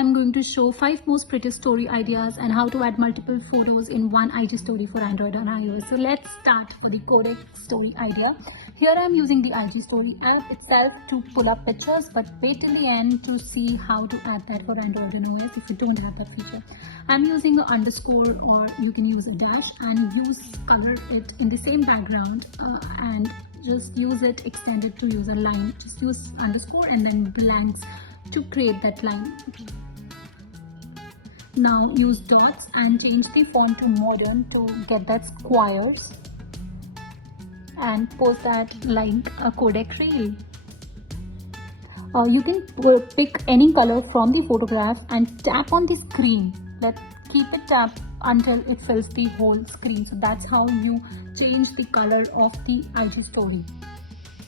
I'm going to show 5 most prettiest story ideas and how to add multiple photos in one IG story for Android and iOS. So let's start with the codec story idea. Here I'm using the IG story app itself to pull up pictures, but wait till the end to see how to add that for Android and iOS if you don't have that feature. I'm using an underscore, or you can use a dash, and color it in the same background and just use it extended to use a line. Just use underscore and then blanks to create that line. Now use dots and change the font to modern to get that squares and post that like a codec reel. You can pick any color from the photograph and tap on the screen. Keep it tapped until it fills the whole screen. So that's how you change the color of the IG story.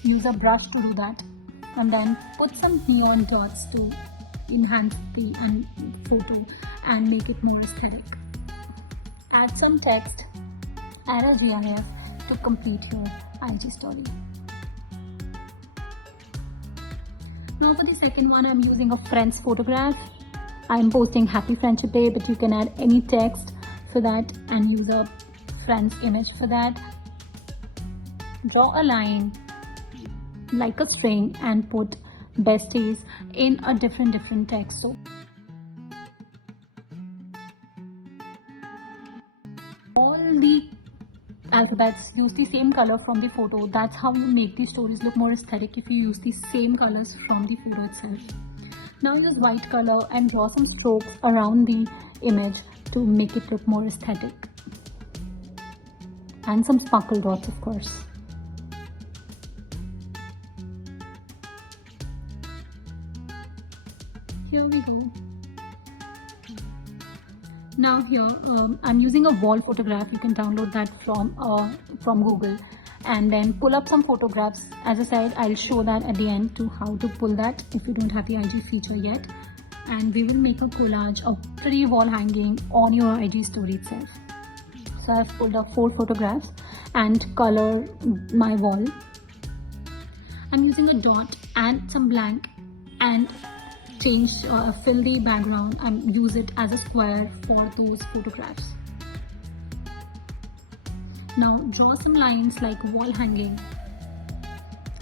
Use a brush to do that, and then put some neon dots to enhance the photo and make it more aesthetic. Add some text, add a GIF to complete your IG story. Now for the second one, I'm using a friend's photograph. I'm posting Happy Friendship Day, but you can add any text for that and use a friend's image for that. Draw a line like a string and put besties in a different text. So all the alphabets use the same color from the photo. That's how you make the stories look more aesthetic if you use the same colors from the photo itself. Now use white color and draw some strokes around the image to make it look more aesthetic, and some sparkle dots, of course. Here we go. Now here I'm using a wall photograph. You can download that from Google and then pull up some photographs. As I said, I'll show that at the end to how to pull that if you don't have the IG feature yet. And we will make a collage of 3 wall hanging on your IG story itself. So I've pulled up 4 photographs and color my wall. I'm using a dot and some blank and fill the background and use it as a square for those photographs. Now draw some lines like wall hanging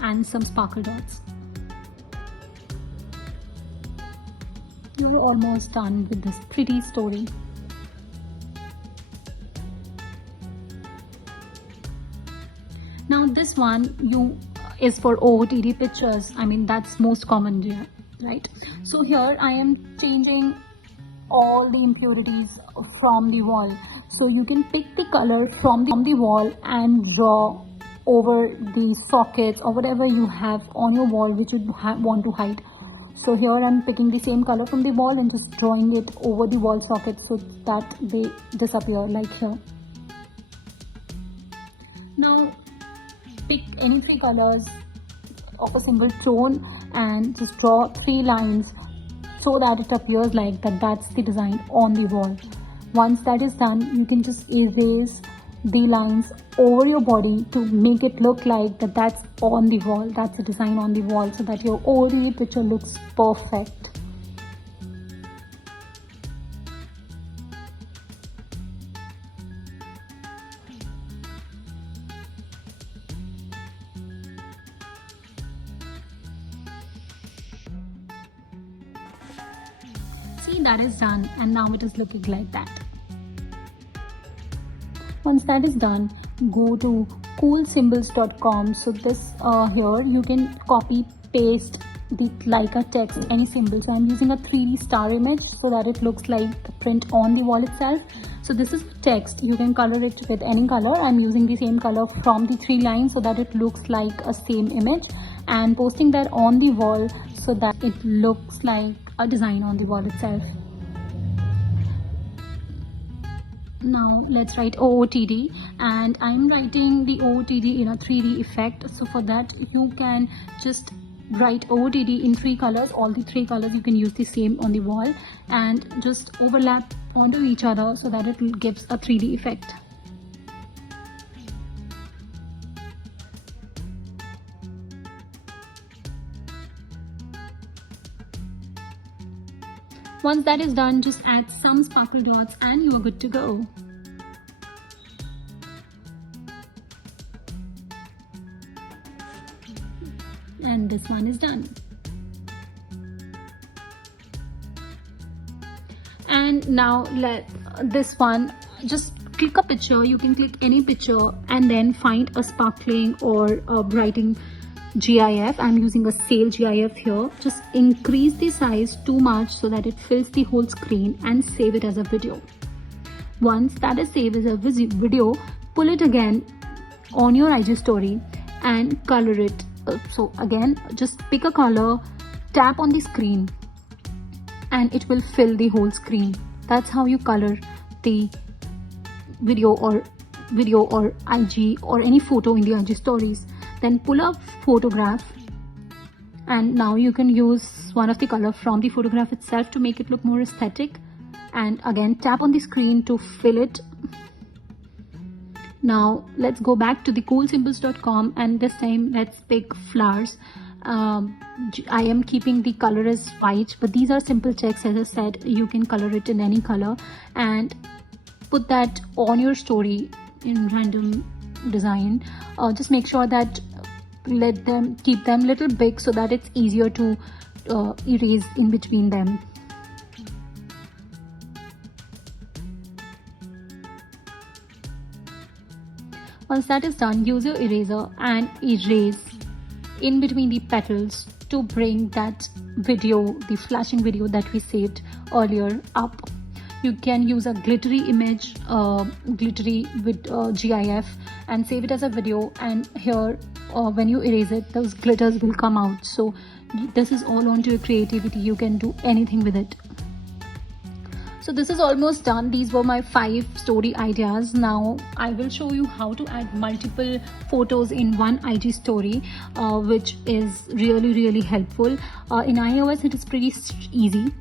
and some sparkle dots. You're almost done with this pretty story. Now this one is for OOTD pictures. I mean, that's most common here, right? So here I am changing all the impurities from the wall. So you can pick the color from the wall and draw over the sockets or whatever you have on your wall which you want to hide. So here I'm picking the same color from the wall and just drawing it over the wall sockets so that they disappear, like here. Now pick any 3 colors of a single tone and just draw 3 lines so that it appears like that's the design on the wall. Once that is done, you can just erase the lines over your body to make it look like that's on the wall. That's the design on the wall, so that your OOTD picture looks perfect. See, that is done, and now it is looking like that. Once that is done, go to coolsymbols.com. So this here you can copy paste the like a text, any symbol. So I'm using a 3D star image so that it looks like the print on the wall itself. So this is text. You can color it with any color. I'm using the same color from the 3 lines so that it looks like a same image, and posting that on the wall so that it looks like a design on the wall itself. Now let's write OOTD, and I'm writing the OOTD in a 3D effect. So for that you can just write OOTD in 3 colors. All the 3 colors you can use the same on the wall and just overlap onto each other so that it gives a 3D effect. Once that is done, just add some sparkle dots and you are good to go. And this one is done. And now let this one, just click a picture. You can click any picture and then find a sparkling or a brightening GIF. I'm using a sale GIF here. Just increase the size too much so that it fills the whole screen and save it as a video. Once that is saved as a video, pull it again on your IG story and color it. So again, just pick a color, tap on the screen and it will fill the whole screen. That's how you color the video or IG or any photo in the IG stories. Then pull up photograph and now you can use one of the color from the photograph itself to make it look more aesthetic, and again tap on the screen to fill it. Now let's go back to the coolsymbols.com and this time let's pick flowers. I am keeping the color as white, but these are simple checks. As I said, you can color it in any color and put that on your story in random design. Just make sure that keep them little big so that it's easier to erase in between them. Once that is done, use your eraser and erase in between the petals to bring that video, the flashing video that we saved earlier, up. You can use a glittery image, glittery with GIF and save it as a video, and here when you erase it, those glitters will come out. So this is all on to your creativity. You can do anything with it. So this is almost done. These were my 5 story ideas. Now I will show you how to add multiple photos in one IG story, which is really helpful. In iOS it is pretty easy.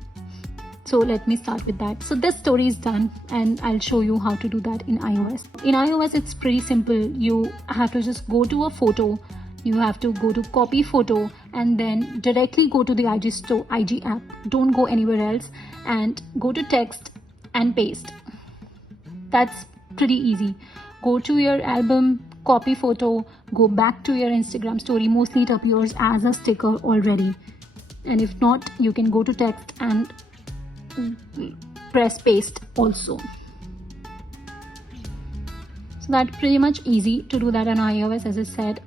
So let me start with that. So this story is done and I'll show you how to do that in iOS. In iOS it's pretty simple. You have to just go to a photo. You have to go to copy photo and then directly go to the IG app. Don't go anywhere else, and go to text and paste. That's pretty easy. Go to your album, copy photo, go back to your Instagram story. Mostly it appears as a sticker already. And if not, you can go to text and press paste also. So that's pretty much easy to do that on iOS, as I said.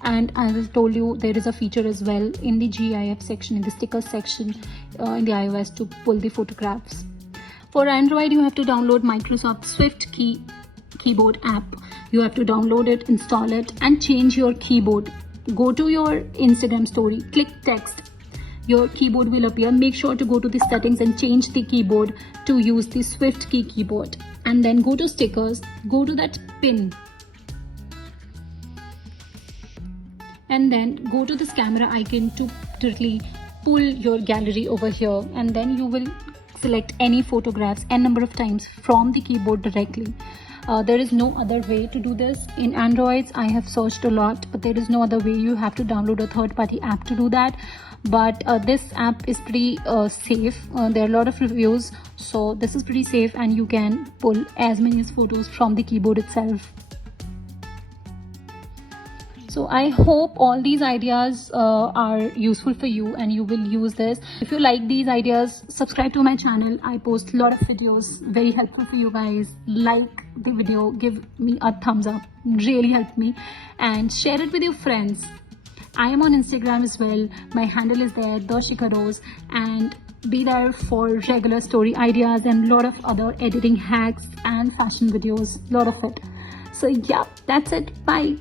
And as I told you, there is a feature as well in the GIF section, in the sticker section in the iOS to pull the photographs. For Android, you have to download Microsoft Swift keyboard app. You have to download it, install it and change your keyboard. Go to your Instagram story, click text. Your keyboard will appear. Make sure to go to the settings and change the keyboard to use the Swift keyboard. And then go to stickers, go to that pin. And then go to this camera icon to directly pull your gallery over here, and then you will select any photographs n number of times from the keyboard directly. There is no other way to do this. In Androids, I have searched a lot, but there is no other way. You have to download a third-party app to do that. But this app is pretty safe. There are a lot of reviews, so this is pretty safe and you can pull as many photos from the keyboard itself. So I hope all these ideas are useful for you and you will use this. If you like these ideas, subscribe to my channel. I post a lot of videos, very helpful for you guys. Like the video, give me a thumbs up, really help me, and share it with your friends. I am on Instagram as well. My handle is there, Darshika Rose, and be there for regular story ideas and a lot of other editing hacks and fashion videos, lot of it. So yeah, that's it. Bye.